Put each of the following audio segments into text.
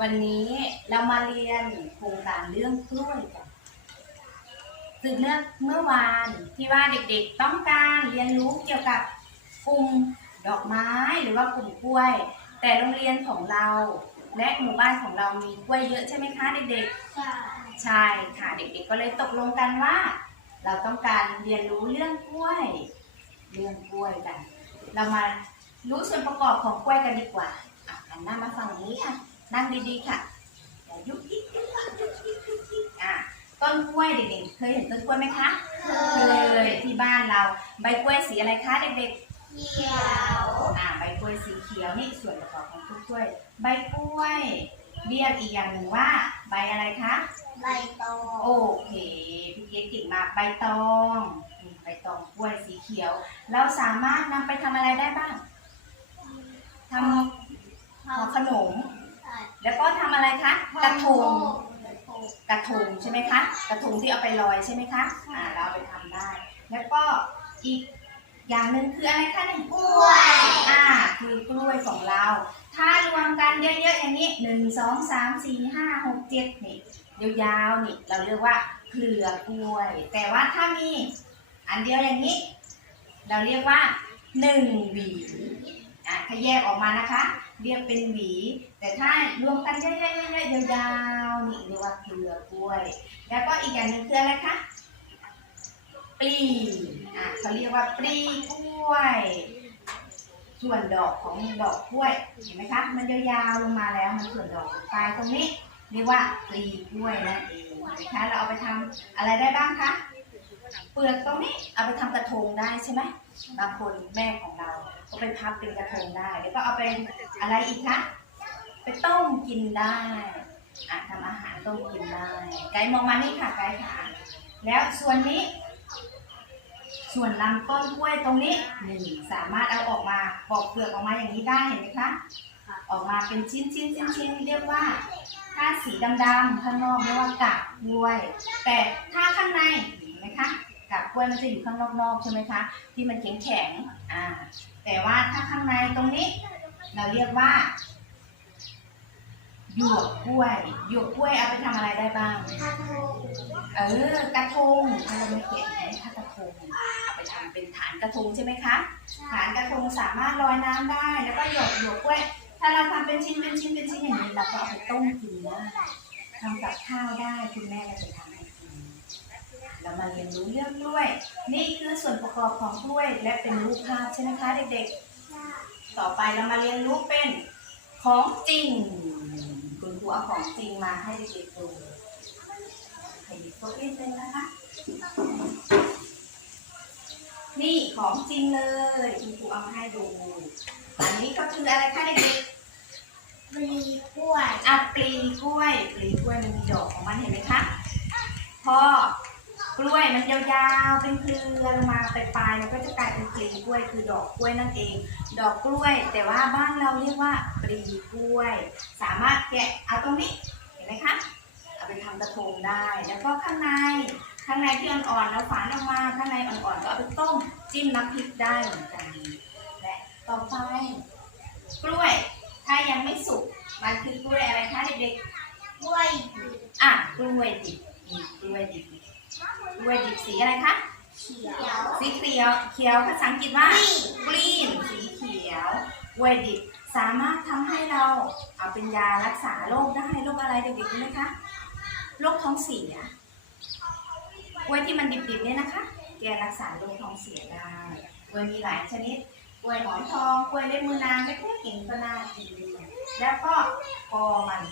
วันนี้เรามาเรียนโครงการเรื่องกล้วยกันสืบเนื่องเมื่อวานที่ว่าเด็กๆต้องการเรียนรู้เกี่ยวกับกลุ่มดอกไม้หรือว่ากลุ่มกล้วย แต่โรงเรียนของเรา และหมู่บ้านของเรามีกล้วยเยอะใช่ไหมคะเด็กๆ ใช่ใช่ค่ะเด็กๆก็เลยตกลงกันว่า เราต้องการเรียนรู้เรื่องกล้วย เรื่องกล้วยกัน เรามารู้ส่วนประกอบของกล้วยกันดีกว่า หันหน้ามาฝั่งนี้ค่ะ นั่งดีๆค่ะอย่ายุกยิกยุกยิกยุกยิกยุกยิกอะต้นกล้วยเด็กๆ เคยเห็นต้นกล้วยไหมคะ เคเคยที่บ้านเรา ใบกล้วยสีอะไรคะเด็กเขียวๆอ่าใบกล้วยสีเขียวนี่ส่วนประกอบของต้นกล้วย ใบกล้วยเรียกอีกอย่างหนึ่งว่า ใบอะไรคะ ใบโตโอเคพี่เกดเก่งมากใบตองนี่ใบตองกล้วยสีเขียว เราสามารถนำไปทำอะไรได้บ้างทำ ห่อขนม แล้วก็ทำอะไรคะ กระทง กระทงใช่ไหมคะ กระทงที่เอาไปลอยใช่ไหมคะอ่าเราเอาไปทำได้ แล้วก็อีกอย่างหนึ่งคืออะไรคะเนี่ยกล้วย อ่า คือกล้วยของเรา ถ้ารวมกันเยอะๆอย่างนี้หนึ่งสองสามสี่ห้าหกเจ็ดนี่ยาวๆนี่เราเรียกว่าเครือกล้วย แต่ว่าถ้ามีอันเดียวอย่างนี้ เราเรียกว่าหนึ่งหวี อะถ้าแยกออกมานะคะ เรียกเป็นหวี แต่ถ้ารวมกันเยอะๆๆยาวๆนี่เรียกว่าเครือกล้วย แล้วก็อีกอย่างหนึ่งคืออะไรคะปลีอะเขาเรียกว่าปลีกล้วย ส่วนดอกของดอกกล้วยเห็นไหมคะมันยาวๆลงมาแล้วมันส่วนดอกปลายตรงนี้เรียกว่าปลีกล้วยนั่นเองนไหมคะเราเอาไปทำอะไรได้บ้างคะ เปลือกตรงนี้เอาไปทำกระทงได้ใช่ไหมบางคนแม่ของเรา ก็ไปพับเป็นกระทงได้แล้วก็เอาไปอะไรอีกคะไปต้มกินได้อะทำอาหารต้มกินได้ ไกด์มองมานี่ค่ะไกด์ค่ะ แล้วส่วนนี้ ส่วนลำต้นกล้วยตรงนี้นี่สามารถเอาออกมาปอกเปลือกออกมาอย่างนี้ได้เห็นไหมคะ ออกมาเป็นชิ้นชิ้นชิ้นชิ้นเรียกว่า ถ้าสีดำๆข้างนอกเรียกว่ากากกล้วย แต่ถ้าข้างในเห็นไหมคะกากกล้วยมันจะอยู่ข้างนอกๆใช่ไหมคะ ที่มันแข็งแข็งๆอ่า แต่ว่าถ้าข้างในตรงนี้ เราเรียกว่าหยวกกล้วยหยวกกล้วยเอาไปทำอะไรได้บ้างกระทงเออกระทงถ้าเราไม่เก็บไหมถ้ากระทงเอาไปทำเป็นฐานกระทงใช่ไหมคะ ฐานกระทงสามารถลอยน้ำได้ แล้วก็หยดหยวกกล้วย ถ้าเราทำเป็นชิ้นเป็นชิ้นเป็นชิ้นอย่างนี้เราก็เอาไปต้มกินได้ทำกับข้าวได้คุณแม่ก็จะทำให้กินเรามาเรียนรู้เรื่องกล้วย นี่คือส่วนประกอบของกล้วย และเป็นรูปภาพใช่ไหมคะเด็กๆ ต่อไปเรามาเรียนรู้เป็นของจริง คุณครูเอาของจริงมาให้เด็กๆดูให้เด็กตัวเองเป็นนะคะ นี่ของจริงเลยคุณครูเอามาให้ดู อันนี้ก็คืออะไรคะเด็กปลีกล้วยๆอะปลีกล้วยปลีกล้วยมันมีดอกของมันเห็นไหมคะพอกล้วยมันยาวๆเป็นเครือลงมาปลายๆมันก็จะกลายเป็นปลีกล้วยคือดอกกล้วยนั่นเอง ดอกกล้วย แต่ว่าบ้านเราเรียกว่าปลีกล้วย สามารถแกะเอาตรงนี้เห็นไหมคะเอาไปทำกระทงได้ แล้วก็ข้างในข้างในที่อ่อนๆแล้วฝานออกมาข้างในอ่อนๆก็เอาไปต้มจิ้มน้ำพริกได้เหมือนกันและ ต่อไป กล้วย ถ้ายังไม่สุก มันคือกล้วยอะไรคะเด็กกล้วยๆอะกล้วยดิบนี่กล้วยดิบกล้วยดิบสีอะไรคะ เขียว สีเขียว เขียวภาษาอังกฤษว่ากรีนสีเขียวกล้วยดิบสามารถทำให้เราเอาเป็นยารักษาโรคได้โรคอะไรเด็กๆรู้ไหมคะ โรคท้องเสียกล้วยที่มันดิบๆเนี่ยนะคะ แกรักษาโรคท้องเสียได้กล้วยมีหลายชนิด กล้วยหมอนทองกล้วยเล็บมือนางเล็กๆเก่งก็น่ากินแล้วก็กอมัน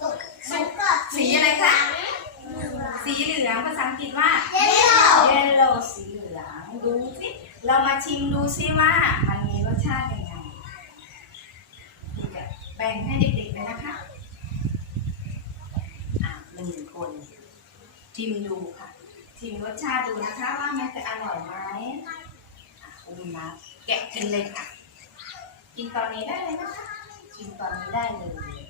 สุกมันก็สีอะไรคะสีเหลืองภาษาอังกฤษว่าเยลโล่ yellow สีเหลืองดูสิเรามาชิมดูซิว่ามันมีรสชาติยังไงนี่จะแบ่งให้เด็กๆเลยนะคะอะหนึ่งคนชิมดูค่ะชิมรสชาติดูนะคะว่ามันจะอร่อยไหม อุ้มนะแกะกินเลยค่ะ กินตอนนี้ได้เลยนะคะ กินตอนนี้ได้เลย